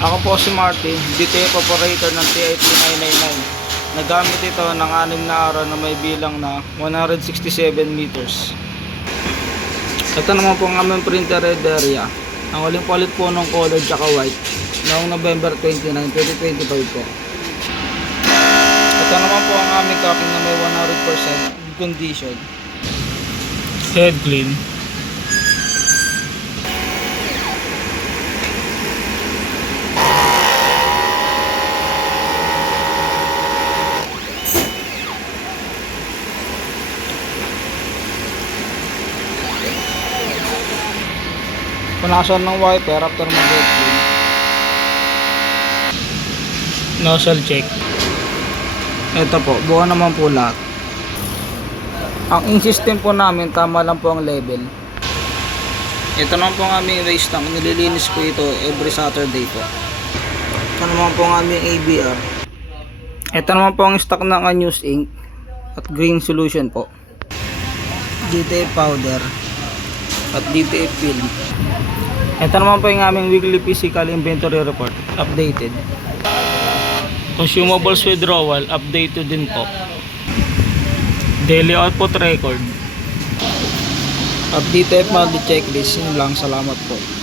Ako po si Martin, DTF operator ng TIP 999. Nagamit ito ng 6 na araw na may bilang na 167 meters. Ito naman po ang aming printer red area. Ang huling palit po ng color tsaka white noong November 29, 2025 po. Ito naman po ang aming copying na may 100% condition. Head clean. Punasan ng wiper after mag-head clean. Nozzle check. Ito po, buo naman po lahat. Ang in-system po namin, tama lang po ang level. Ito naman po ang aming race tank. Nililinis po ito every Saturday po. Ito naman po ang aming ABR. Ito naman po ang stock ng News Ink at green solution po. DTF powder at DTF film. Ito naman po yung aming weekly physical inventory report, updated. Consumables withdrawal, updated din po. Daily output record. Updated monthly checklist. Yun lang, salamat po.